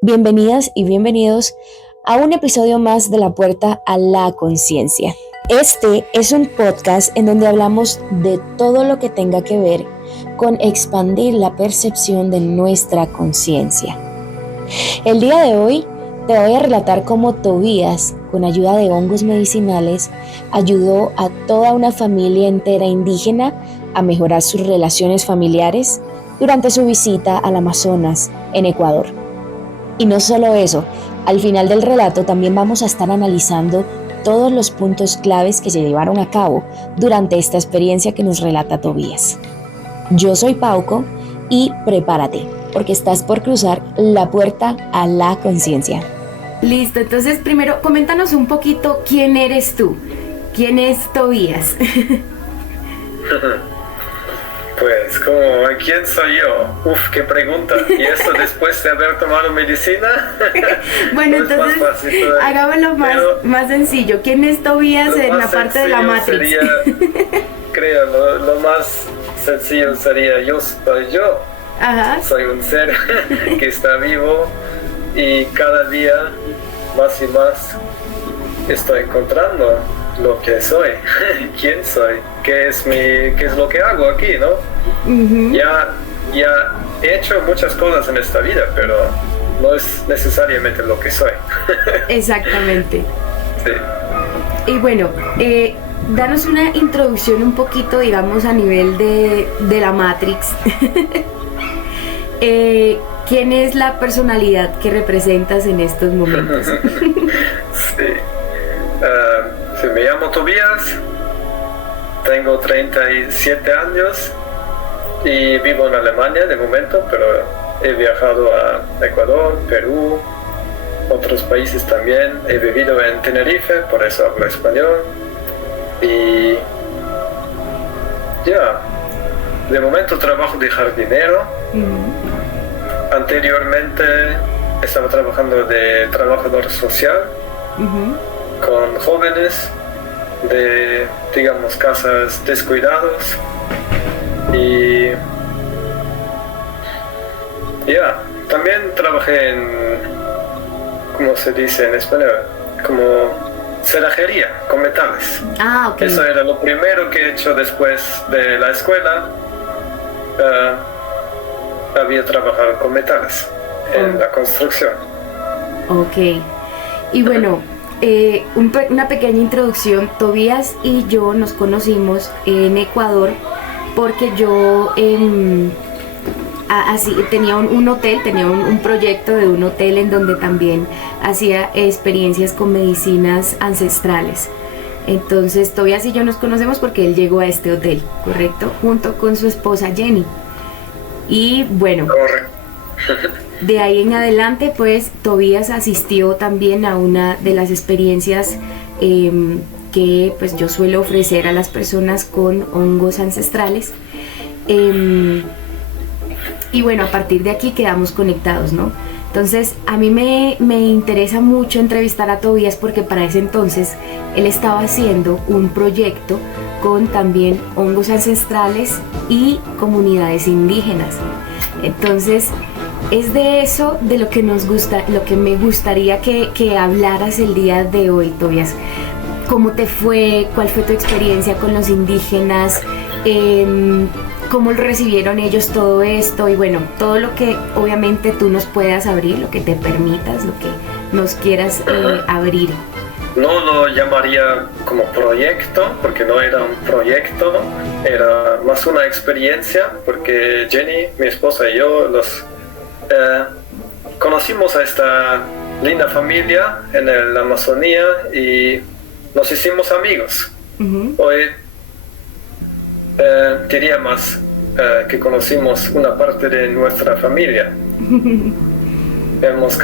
Bienvenidas y bienvenidos a un episodio más de La Puerta a la Conciencia. Este es un podcast en donde hablamos de todo lo que tenga que ver con expandir la percepción de nuestra conciencia. El día de hoy te voy a relatar cómo Tobías, con ayuda de hongos medicinales, ayudó a toda una familia entera indígena a mejorar sus relaciones familiares durante su visita al Amazonas, en Ecuador. Y no solo eso, al final del relato también vamos a estar analizando todos los puntos claves que se llevaron a cabo durante esta experiencia que nos relata Tobías. Yo soy Pauco y prepárate, porque estás por cruzar la puerta a la conciencia. Listo, entonces primero coméntanos un poquito quién eres tú, quién es Tobías. Pues, ¿quién soy yo? Uf, qué pregunta. ¿Y eso después de haber tomado medicina? Bueno, no entonces hagámoslo más sencillo. ¿Quién es Tobías en la parte de la Matrix? Sería, creo, lo más sencillo sería yo soy yo. Ajá. Soy un ser que está vivo y cada día más y más estoy encontrando lo que soy, quién soy, qué es lo que hago aquí, ¿no? Uh-huh. Ya he hecho muchas cosas en esta vida, pero no es necesariamente lo que soy. Exactamente. Sí. Y bueno, danos una introducción un poquito, digamos, a nivel de la Matrix. ¿Quién es la personalidad que representas en estos momentos? Sí. Me llamo Tobías, tengo 37 años y vivo en Alemania de momento, pero he viajado a Ecuador, Perú, otros países también. He vivido en Tenerife, por eso hablo español. Y de momento trabajo de jardinero. Uh-huh. Anteriormente estaba trabajando de trabajador social. Uh-huh. Con jóvenes de, digamos, casas descuidados y también trabajé en, ¿cómo se dice en español? Como cerrajería con metales. Ah, ok. Eso era lo primero que he hecho después de la escuela. Había trabajado con metales en la construcción. Ok. Y bueno, una pequeña introducción. Tobías y yo nos conocimos en Ecuador porque yo tenía un hotel, tenía un proyecto de un hotel en donde también hacía experiencias con medicinas ancestrales. Entonces Tobías y yo nos conocemos porque él llegó a este hotel, ¿correcto? Junto con su esposa Jenny. Y bueno, de ahí en adelante, pues Tobías asistió también a una de las experiencias que pues yo suelo ofrecer a las personas con hongos ancestrales. Y bueno, a partir de aquí quedamos conectados, ¿no? Entonces, a mí me interesa mucho entrevistar a Tobías porque para ese entonces él estaba haciendo un proyecto con también hongos ancestrales y comunidades indígenas. Entonces, es de eso de lo que nos gusta, lo que me gustaría que hablaras el día de hoy, Tobías. ¿Cómo te fue? ¿Cuál fue tu experiencia con los indígenas? ¿Cómo recibieron ellos todo esto? Y bueno, todo lo que obviamente tú nos puedas abrir, lo que te permitas, lo que nos quieras abrir. No lo llamaría como proyecto, porque no era un proyecto, era más una experiencia, porque Jenny, mi esposa y yo conocimos a esta linda familia en la Amazonía y nos hicimos amigos. Uh-huh. Hoy diría más que conocimos una parte de nuestra familia. Hemos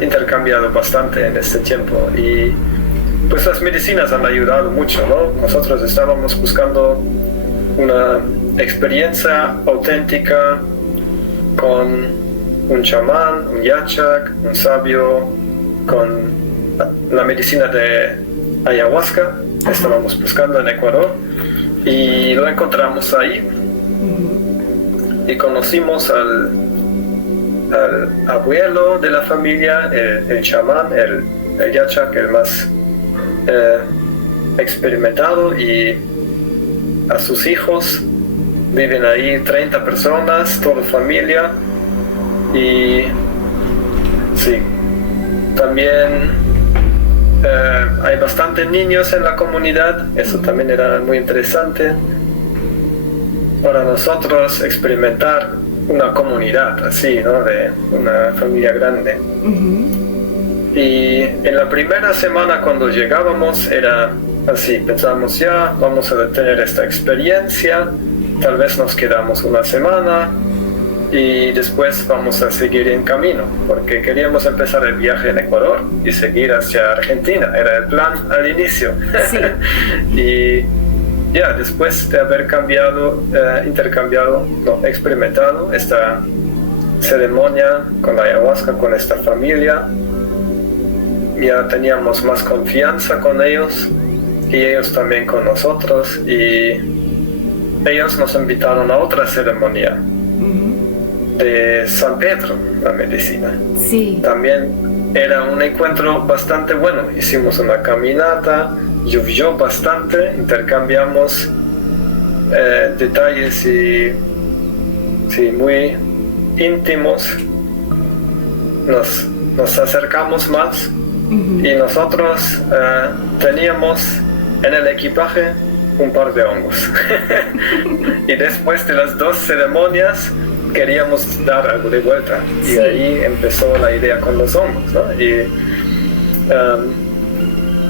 intercambiado bastante en este tiempo y pues las medicinas han ayudado mucho, ¿no? Nosotros estábamos buscando una experiencia auténtica con un chamán, un yachak, un sabio, con la medicina de ayahuasca. Ajá. Estábamos buscando en Ecuador y lo encontramos ahí. Uh-huh. Y conocimos al al abuelo de la familia, el chamán, el yachak, el más experimentado, y a sus hijos. Viven ahí 30 personas, toda familia. Y sí, también hay bastantes niños en la comunidad. Eso también era muy interesante para nosotros, experimentar una comunidad así, ¿no? De una familia grande. Y en la primera semana cuando llegábamos era así, pensábamos, ya vamos a tener esta experiencia, tal vez nos quedamos una semana y después vamos a seguir en camino, porque queríamos empezar el viaje en Ecuador y seguir hacia Argentina, era el plan al inicio. Sí. Y ya después de haber experimentado esta ceremonia con la ayahuasca, con esta familia, ya teníamos más confianza con ellos y ellos también con nosotros, y ellos nos invitaron a otra ceremonia de San Pedro, la medicina. Sí. También era un encuentro bastante bueno. Hicimos una caminata, llovió bastante, intercambiamos detalles y sí, muy íntimos. Nos acercamos más y nosotros teníamos en el equipaje un par de hongos. Y después de las 2 ceremonias queríamos dar algo de vuelta. Sí. Y ahí empezó la idea con los hongos, ¿no? Y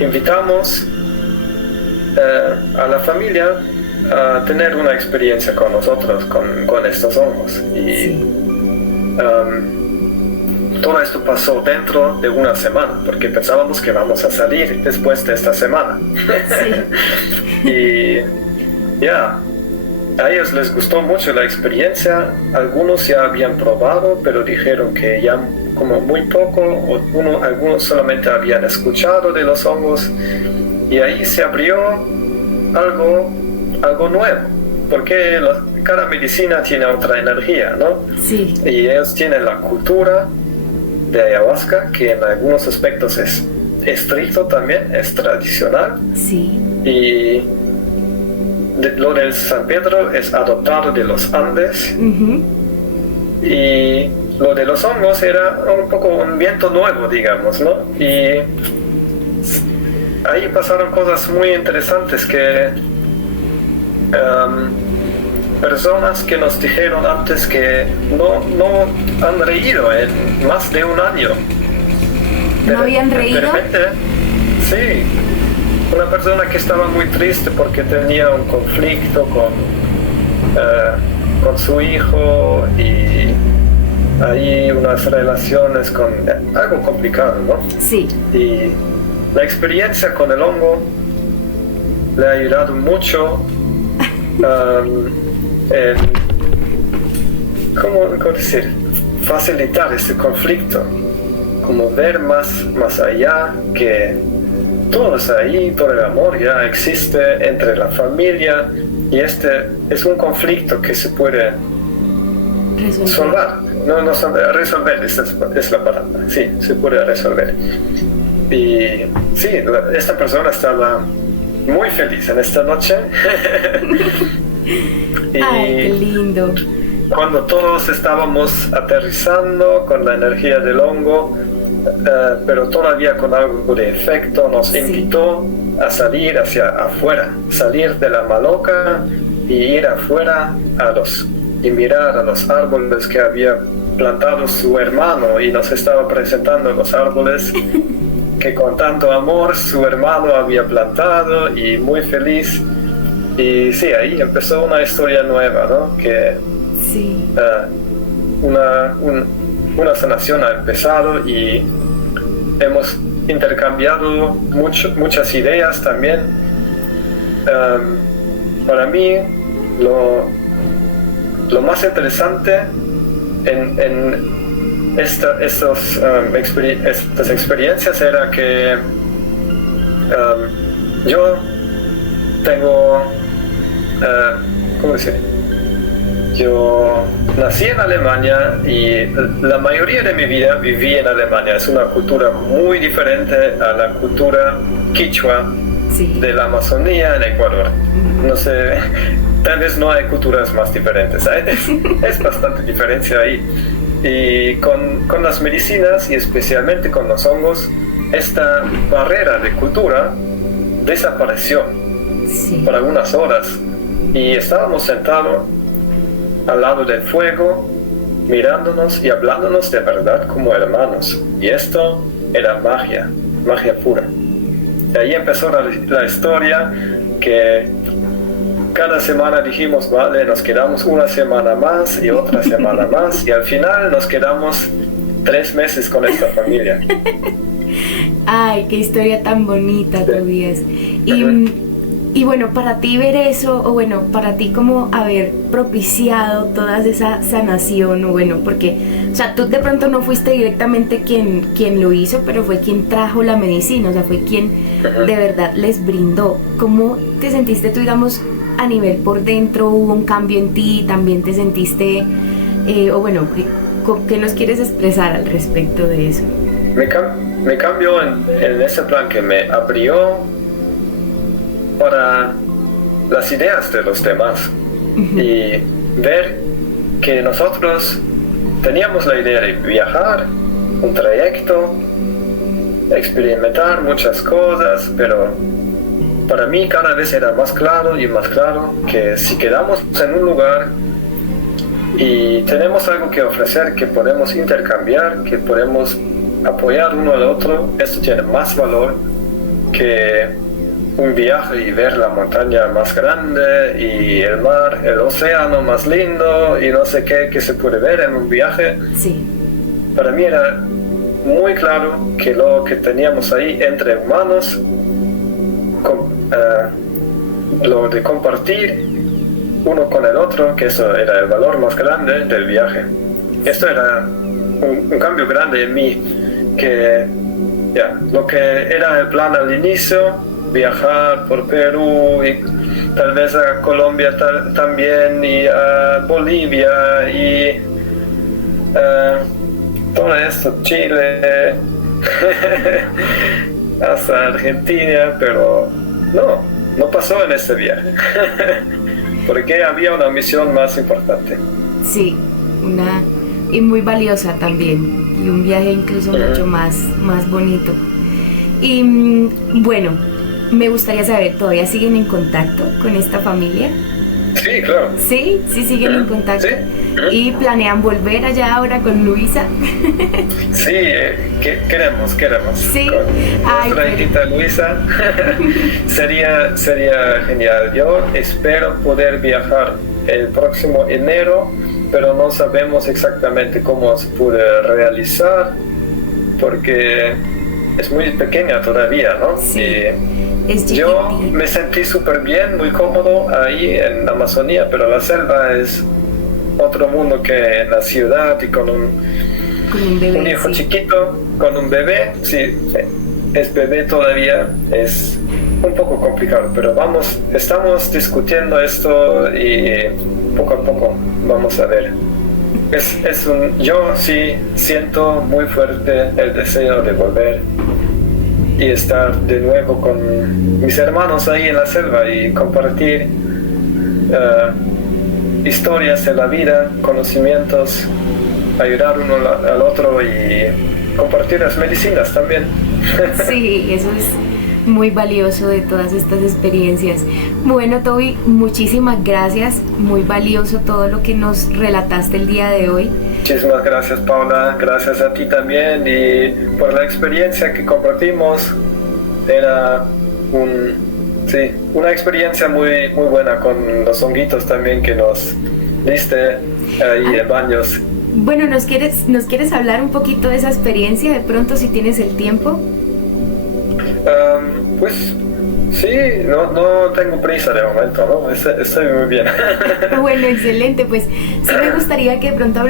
invitamos a la familia a tener una experiencia con nosotros, con estos hongos. Y sí. Todo esto pasó dentro de una semana, porque pensábamos que vamos a salir después de esta semana. Sí. Y ya, a ellos les gustó mucho la experiencia. Algunos ya habían probado, pero dijeron que ya como muy poco, algunos solamente habían escuchado de los hongos, y ahí se abrió algo nuevo, porque cada medicina tiene otra energía, ¿no? Sí. Y ellos tienen la cultura de ayahuasca, que en algunos aspectos es estricto también, es tradicional. Sí. Y lo del San Pedro es adoptado de los Andes. Y lo de los hongos era un poco un viento nuevo, digamos, ¿no? Y ahí pasaron cosas muy interesantes que personas que nos dijeron antes que no han reído en más de un año. ¿No habían reído? De repente, sí. Una persona que estaba muy triste porque tenía un conflicto con su hijo, y ahí unas relaciones con algo complicado, ¿no? Sí. Y la experiencia con el hongo le ha ayudado mucho en, ¿cómo decir? Facilitar este conflicto, como ver más allá, que todo es ahí, todo el amor ya existe entre la familia, y este es un conflicto que se puede resolver. Resolver es la palabra, sí, se puede resolver. Y sí, esta persona estaba muy feliz en esta noche. Y ay, qué lindo. Cuando todos estábamos aterrizando con la energía del hongo, pero todavía con algo de efecto, nos invitó a salir hacia afuera, salir de la maloca y ir afuera y mirar a los árboles que había plantado su hermano, y nos estaba presentando los árboles que con tanto amor su hermano había plantado, y muy feliz. Y sí, ahí empezó una historia nueva, ¿no? Que sí. Una sanación ha empezado, y hemos intercambiado muchas ideas también. Para mí, lo más interesante en estas experiencias era que yo tengo, ¿cómo decir? Yo nací en Alemania y la mayoría de mi vida viví en Alemania. Es una cultura muy diferente a la cultura quichua de la Amazonía en Ecuador. No sé, tal vez no hay culturas más diferentes. Es bastante diferencia ahí. Y con las medicinas y especialmente con los hongos, esta barrera de cultura desapareció por algunas horas. Y estábamos sentados al lado del fuego, mirándonos y hablándonos de verdad como hermanos. Y esto era magia pura. De ahí empezó la historia, que cada semana dijimos, vale, nos quedamos una semana más y otra semana más, y al final nos quedamos 3 meses con esta familia. Ay, qué historia tan bonita, Tobías. Y bueno, para ti ver eso, o bueno, para ti como haber propiciado toda esa sanación, o bueno, porque, o sea, tú de pronto no fuiste directamente quien lo hizo, pero fue quien trajo la medicina, o sea, fue quien de verdad les brindó. ¿Cómo te sentiste tú, digamos, a nivel por dentro? ¿Hubo un cambio en ti? ¿También te sentiste, o bueno, qué nos quieres expresar al respecto de eso? Me cambió en ese plan que me abrió para las ideas de los demás y ver que nosotros teníamos la idea de viajar, un trayecto, experimentar muchas cosas, pero para mí cada vez era más claro y más claro que si quedamos en un lugar y tenemos algo que ofrecer, que podemos intercambiar, que podemos apoyar uno al otro, esto tiene más valor que un viaje y ver la montaña más grande y el mar, el océano más lindo y no sé qué que se puede ver en un viaje. Para mí era muy claro que lo que teníamos ahí entre humanos, lo de compartir uno con el otro, que eso era el valor más grande del viaje. Esto era un cambio grande en mí, que lo que era el plan al inicio, viajar por Perú y tal vez a Colombia también, y a Bolivia y todo esto, Chile, hasta Argentina, pero no pasó en este viaje, porque había una misión más importante. Sí, y muy valiosa también, y un viaje incluso mucho más bonito. Y bueno, me gustaría saber, ¿todavía siguen en contacto con esta familia? Sí, claro. ¿Sí? ¿Sí siguen en contacto? Sí. ¿Y planean volver allá ahora con Luisa? Sí, queremos. Sí. Con nuestra hijita Luisa. sería genial. Yo espero poder viajar el próximo enero, pero no sabemos exactamente cómo se puede realizar, porque es muy pequeña todavía, ¿no? Sí. Yo me sentí súper bien, muy cómodo ahí en la Amazonía, pero la selva es otro mundo que en la ciudad, y con un bebé, un hijo chiquito, con un bebé, sí, es bebé todavía, es un poco complicado, pero estamos discutiendo esto y poco a poco vamos a ver. Yo sí siento muy fuerte el deseo de volver y estar de nuevo con mis hermanos ahí en la selva y compartir historias de la vida, conocimientos, ayudar uno al otro y compartir las medicinas también. Sí, eso es muy valioso de todas estas experiencias. Bueno, Toby, muchísimas gracias, muy valioso todo lo que nos relataste el día de hoy. Muchísimas gracias, Paula, gracias a ti también y por la experiencia que compartimos. Era una experiencia muy, muy buena con los honguitos también que nos diste ahí en Baños. Bueno, ¿nos quieres hablar un poquito de esa experiencia de pronto, si tienes el tiempo? Pues sí, no tengo prisa de momento, ¿no? Estoy muy bien. Bueno, excelente, pues sí me gustaría que de pronto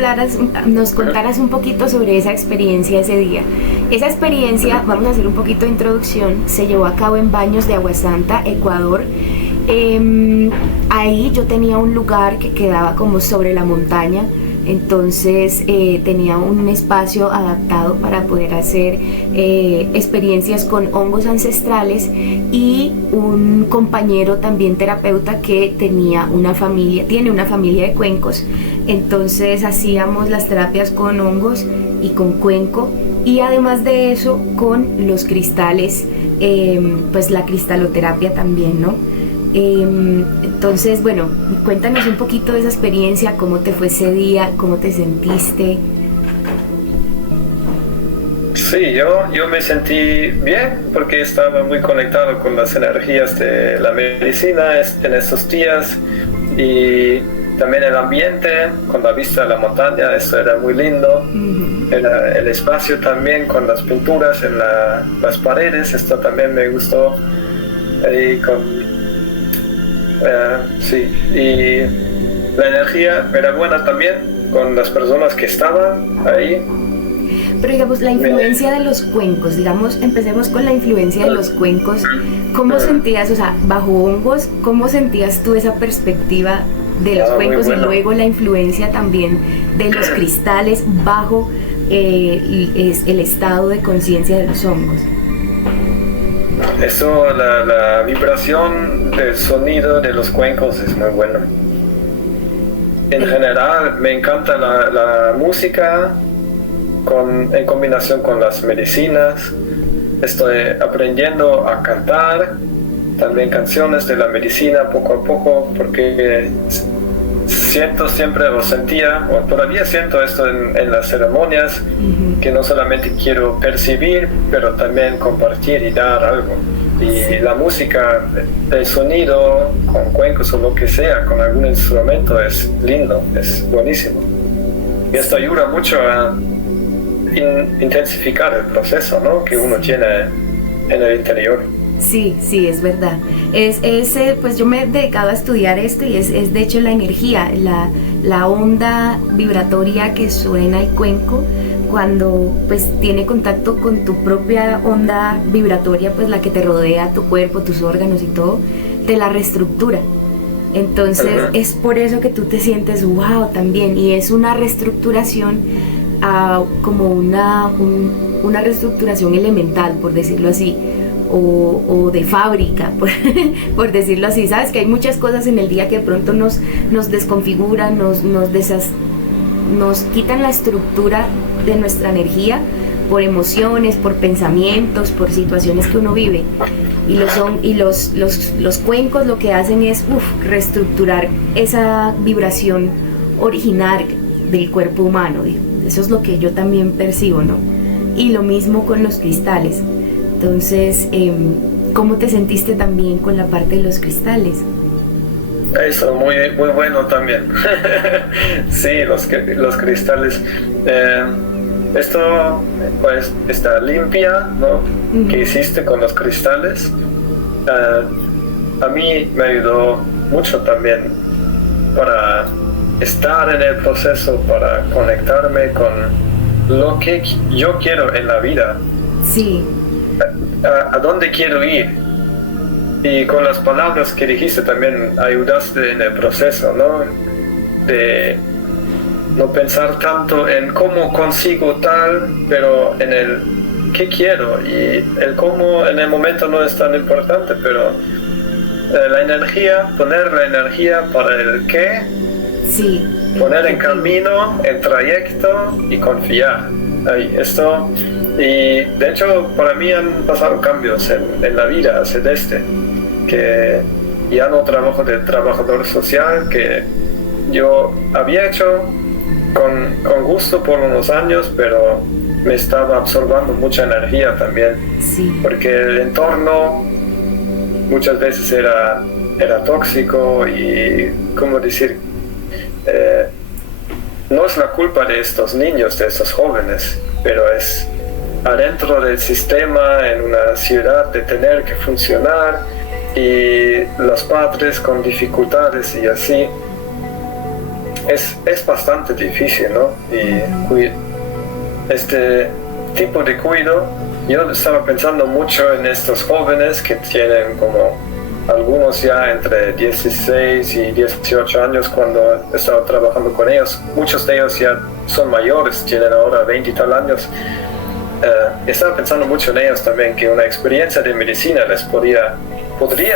nos contaras un poquito sobre esa experiencia ese día. Esa experiencia, vamos a hacer un poquito de introducción, se llevó a cabo en Baños de Agua Santa, Ecuador, Ahí yo tenía un lugar que quedaba como sobre la montaña, entonces tenía un espacio adaptado para poder hacer experiencias con hongos ancestrales, y un compañero también terapeuta que tiene una familia de cuencos, entonces hacíamos las terapias con hongos y con cuenco, y además de eso con los cristales, pues la cristaloterapia también, ¿no? Entonces, bueno, cuéntanos un poquito de esa experiencia, cómo te fue ese día, cómo te sentiste. Sí, yo me sentí bien porque estaba muy conectado con las energías de la medicina en estos días, y también el ambiente con la vista a la montaña, eso era muy lindo. El espacio también con las pinturas en las paredes, esto también me gustó. Sí, y la energía era buena también con las personas que estaban ahí. Pero digamos, la influencia de los cuencos, digamos, empecemos con la influencia de los cuencos. ¿Cómo sentías, o sea, bajo hongos, cómo sentías tú esa perspectiva de los cuencos, bueno, y luego la influencia también de los cristales bajo el estado de conciencia de los hongos? Eso, la vibración del sonido de los cuencos es muy bueno. En general me encanta la música en combinación con las medicinas. Estoy aprendiendo a cantar también canciones de la medicina poco a poco, porque siento siempre, o sentía, o todavía siento esto en las ceremonias, que no solamente quiero percibir, pero también compartir y dar algo. Y la música, el sonido con cuencos o lo que sea, con algún instrumento, es lindo, es buenísimo. Y esto ayuda mucho a intensificar el proceso, ¿no?, que uno tiene en el interior. Sí, es verdad. Pues yo me he dedicado a estudiar esto, y es de hecho la energía, la onda vibratoria que suena el cuenco cuando pues tiene contacto con tu propia onda vibratoria, pues la que te rodea, tu cuerpo, tus órganos y todo, te la reestructura. Entonces es por eso que tú te sientes wow también, y es una reestructuración como una reestructuración elemental, por decirlo así, o de fábrica, por decirlo así. Sabes que hay muchas cosas en el día que de pronto nos desconfiguran, nos quitan la estructura de nuestra energía por emociones, por pensamientos, por situaciones que uno vive, y los cuencos lo que hacen es reestructurar esa vibración original del cuerpo humano. Eso es lo que yo también percibo, ¿no? Y lo mismo con los cristales. Entonces, ¿cómo te sentiste también con la parte de los cristales? Eso, muy, muy bueno también. Sí, los cristales. Esto, pues, esta limpia, ¿no?, que hiciste con los cristales, a mí me ayudó mucho también para estar en el proceso, para conectarme con lo que yo quiero en la vida. Sí. A dónde quiero ir. Y con las palabras que dijiste también ayudaste en el proceso, ¿no? De no pensar tanto en cómo consigo tal, pero en el qué quiero. Y el cómo en el momento no es tan importante, pero la energía, poner la energía para el qué, sí, poner en camino, en trayecto y confiar. Esto. Y de hecho para mí han pasado cambios en la vida celeste, que ya no trabajo de trabajador social, que yo había hecho con gusto por unos años, pero me estaba absorbiendo mucha energía también, sí, porque el entorno muchas veces era tóxico y, ¿cómo decir? No es la culpa de estos niños, de estos jóvenes, pero es adentro del sistema, en una ciudad, de tener que funcionar, y los padres con dificultades y así. Es bastante difícil, ¿no? Y este tipo de cuidado, yo estaba pensando mucho en estos jóvenes que tienen como algunos ya entre 16 y 18 años cuando estaba trabajando con ellos. Muchos de ellos ya son mayores, tienen ahora 20 y tal años. Estaba pensando mucho en ellos también, que una experiencia de medicina les podría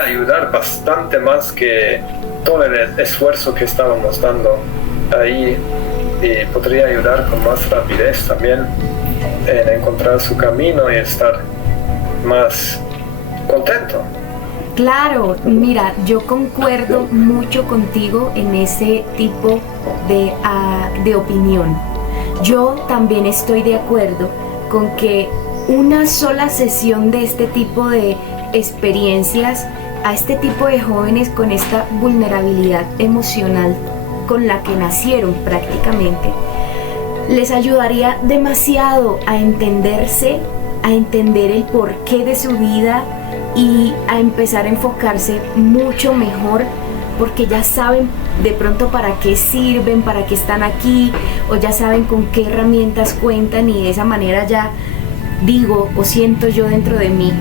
ayudar bastante más que todo el esfuerzo que estábamos dando ahí, y podría ayudar con más rapidez también en encontrar su camino y estar más contento. Claro, mira, yo concuerdo mucho contigo en ese tipo de opinión. Yo también estoy de acuerdo con que una sola sesión de este tipo de experiencias a este tipo de jóvenes con esta vulnerabilidad emocional con la que nacieron prácticamente, les ayudaría demasiado a entenderse, a entender el porqué de su vida y a empezar a enfocarse mucho mejor, porque ya saben de pronto para qué sirven, para qué están aquí, o ya saben con qué herramientas cuentan, y de esa manera ya digo o siento yo dentro de mí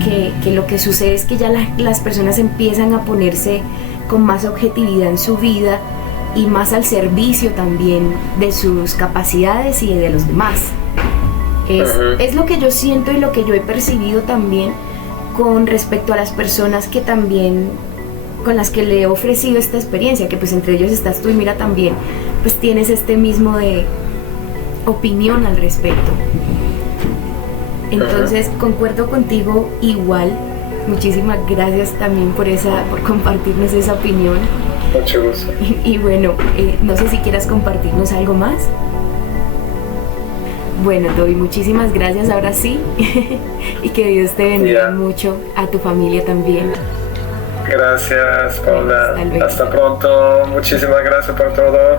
que lo que sucede es que ya las personas empiezan a ponerse con más objetividad en su vida y más al servicio también de sus capacidades y de los demás. Es lo que yo siento y lo que yo he percibido también con respecto a las personas que también con las que le he ofrecido esta experiencia, que pues entre ellos estás tú, y mira, también pues tienes este mismo de opinión al respecto. Entonces concuerdo contigo igual. Muchísimas gracias también por compartirnos esa opinión. Mucho gusto. Y bueno, no sé si quieras compartirnos algo más. Bueno, Toby, muchísimas gracias ahora sí. Y que Dios te bendiga mucho, a tu familia también. Gracias, Paula. Hasta pronto. Muchísimas gracias por todo.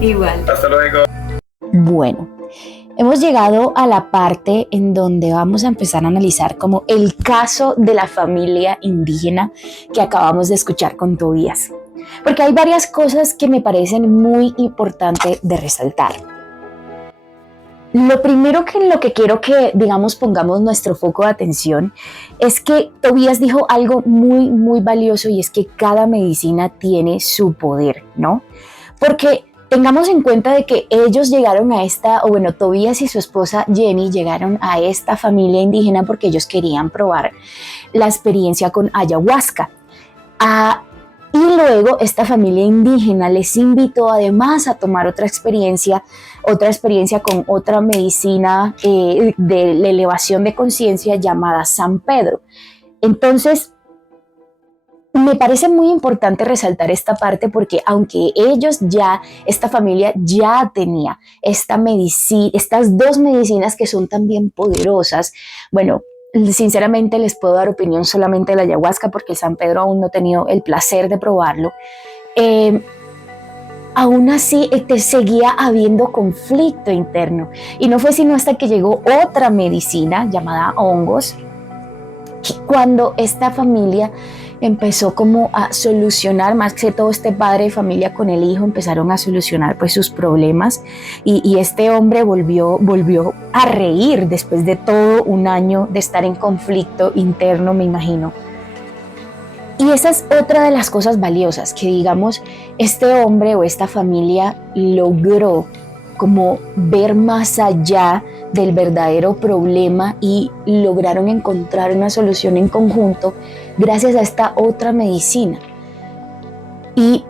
Igual. Hasta luego. Bueno, hemos llegado a la parte en donde vamos a empezar a analizar como el caso de la familia indígena que acabamos de escuchar con Tobías. Porque hay varias cosas que me parecen muy importantes de resaltar. Lo primero en lo que quiero que, digamos, pongamos nuestro foco de atención es que Tobías dijo algo muy, muy valioso, y es que cada medicina tiene su poder, ¿no? Porque tengamos en cuenta de que ellos llegaron a Tobías y su esposa Jenny llegaron a esta familia indígena porque ellos querían probar la experiencia con ayahuasca. Y luego esta familia indígena les invitó además a tomar otra experiencia con otra medicina de la elevación de conciencia llamada San Pedro. Entonces, me parece muy importante resaltar esta parte, porque aunque esta familia ya tenía estas dos medicinas que son también poderosas, bueno, sinceramente les puedo dar opinión solamente de la ayahuasca porque el San Pedro aún no he tenido el placer de probarlo. Aún así seguía habiendo conflicto interno, y no fue sino hasta que llegó otra medicina llamada hongos, cuando esta familia empezó como a solucionar, más que todo este padre de familia con el hijo empezaron a solucionar pues sus problemas, y este hombre volvió a reír después de todo un año de estar en conflicto interno, me imagino. Y esa es otra de las cosas valiosas, que digamos este hombre o esta familia logró como ver más allá del verdadero problema y lograron encontrar una solución en conjunto gracias a esta otra medicina. Y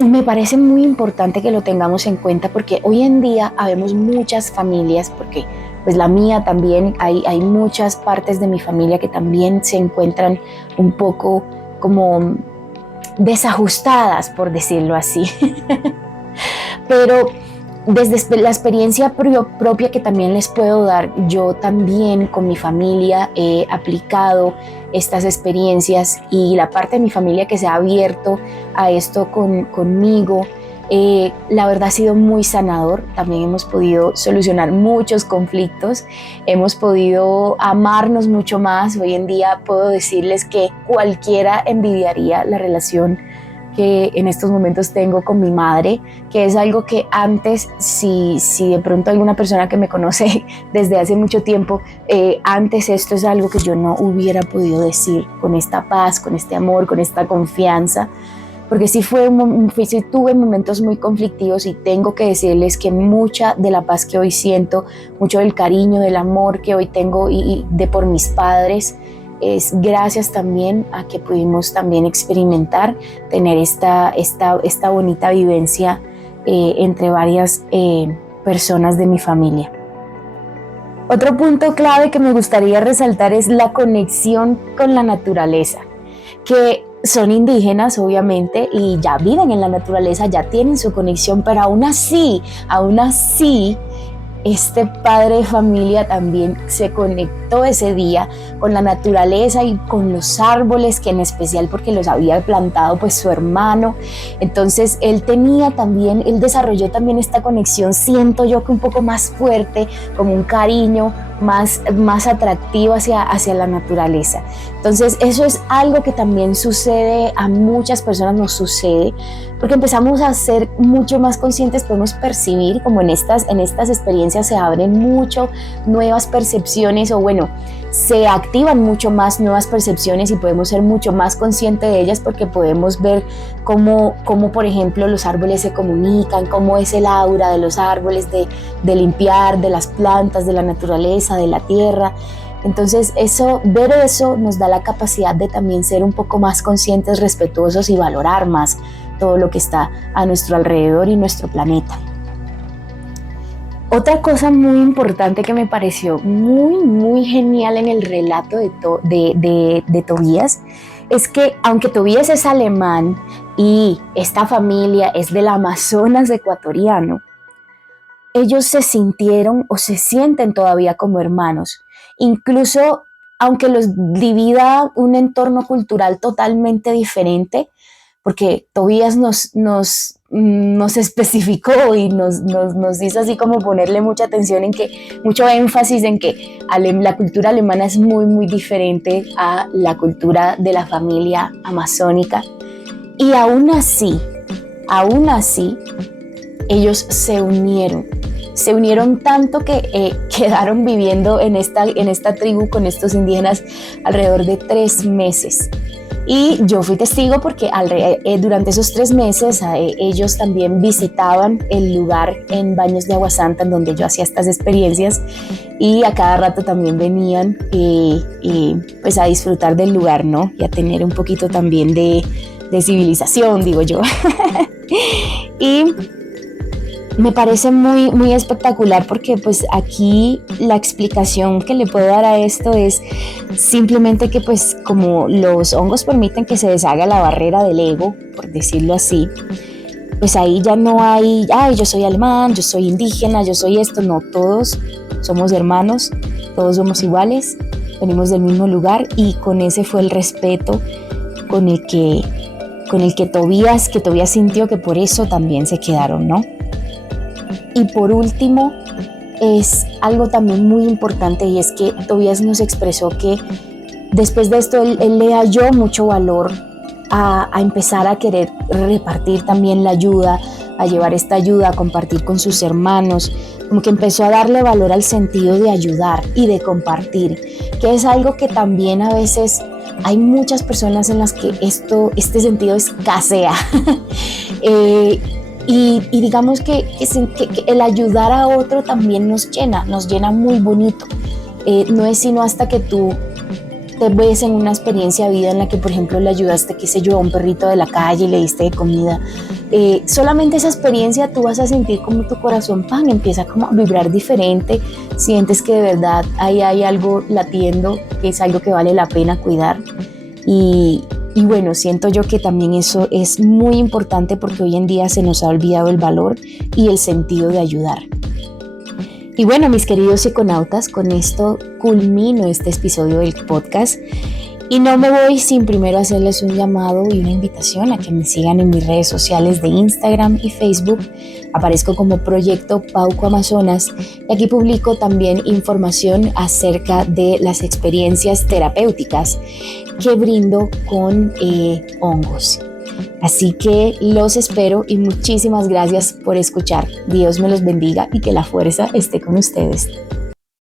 me parece muy importante que lo tengamos en cuenta, porque hoy en día habemos muchas familias, porque pues la mía también, hay muchas partes de mi familia que también se encuentran un poco como desajustadas, por decirlo así. Pero desde la experiencia propia que también les puedo dar, yo también con mi familia he aplicado estas experiencias, y la parte de mi familia que se ha abierto a esto conmigo, la verdad ha sido muy sanador. También hemos podido solucionar muchos conflictos, hemos podido amarnos mucho más. Hoy en día puedo decirles que cualquiera envidiaría la relación que en estos momentos tengo con mi madre, que es algo que antes, si de pronto alguna persona que me conoce desde hace mucho tiempo, antes esto es algo que yo no hubiera podido decir con esta paz, con este amor, con esta confianza, porque sí tuve momentos muy conflictivos y tengo que decirles que mucha de la paz que hoy siento, mucho del cariño, del amor que hoy tengo y de por mis padres, es gracias también a que pudimos también experimentar, tener esta bonita vivencia entre varias personas de mi familia. Otro punto clave que me gustaría resaltar es la conexión con la naturaleza, que son indígenas obviamente y ya viven en la naturaleza, ya tienen su conexión, pero aún así, este padre de familia también se conectó ese día con la naturaleza y con los árboles, que en especial porque los había plantado pues su hermano. Entonces él desarrolló también esta conexión, siento yo que un poco más fuerte, como un cariño más atractivo hacia la naturaleza. Entonces eso es algo que también sucede, a muchas personas nos sucede, porque empezamos a ser mucho más conscientes, podemos percibir como en estas experiencias se abren mucho nuevas percepciones, o bueno, se activan mucho más nuevas percepciones y podemos ser mucho más conscientes de ellas, porque podemos ver cómo por ejemplo los árboles se comunican, cómo es el aura de los árboles, de limpiar, de las plantas, de la naturaleza, de la tierra. Entonces ver eso nos da la capacidad de también ser un poco más conscientes, respetuosos y valorar más todo lo que está a nuestro alrededor y nuestro planeta. Otra cosa muy importante que me pareció muy genial en el relato de Tobías es que, aunque Tobías es alemán y esta familia es del Amazonas ecuatoriano, ellos se sintieron o se sienten todavía como hermanos, incluso aunque los divida un entorno cultural totalmente diferente, porque Tobías nos especificó y nos hizo así como ponerle mucha atención mucho énfasis en que la cultura alemana es muy diferente a la cultura de la familia amazónica. Y aún así, ellos se unieron tanto que quedaron viviendo en esta tribu con estos indígenas alrededor de 3 meses. Y yo fui testigo porque durante esos 3 meses ellos también visitaban el lugar en Baños de Agua Santa, en donde yo hacía estas experiencias, y a cada rato también venían pues a disfrutar del lugar, ¿no? Y a tener un poquito también de civilización, digo yo. Y me parece muy espectacular, porque pues aquí la explicación que le puedo dar a esto es simplemente que pues como los hongos permiten que se deshaga la barrera del ego, por decirlo así, pues ahí ya no hay, yo soy alemán, yo soy indígena, yo soy esto, no, todos somos hermanos, todos somos iguales, venimos del mismo lugar, y con ese fue el respeto con el que Tobías sintió, que por eso también se quedaron, ¿no? Y por último, es algo también muy importante, y es que Tobías nos expresó que después de esto él le halló mucho valor a empezar a querer repartir también la ayuda, a llevar esta ayuda, a compartir con sus hermanos, como que empezó a darle valor al sentido de ayudar y de compartir, que es algo que también a veces hay muchas personas en las que este sentido escasea. Y digamos que el ayudar a otro también nos llena muy bonito. No es sino hasta que tú te ves en una experiencia de vida en la que, por ejemplo, le ayudaste, qué sé yo, a un perrito de la calle y le diste de comida. Solamente esa experiencia tú vas a sentir como tu corazón empieza como a vibrar diferente, sientes que de verdad ahí hay algo latiendo, que es algo que vale la pena cuidar. Y bueno, siento yo que también eso es muy importante, porque hoy en día se nos ha olvidado el valor y el sentido de ayudar. Y bueno, mis queridos psiconautas, con esto culmino este episodio del podcast. Y no me voy sin primero hacerles un llamado y una invitación a que me sigan en mis redes sociales de Instagram y Facebook. Aparezco como Proyecto Pauco Amazonas, y aquí publico también información acerca de las experiencias terapéuticas que brindo con hongos. Así que los espero y muchísimas gracias por escuchar. Dios me los bendiga y que la fuerza esté con ustedes.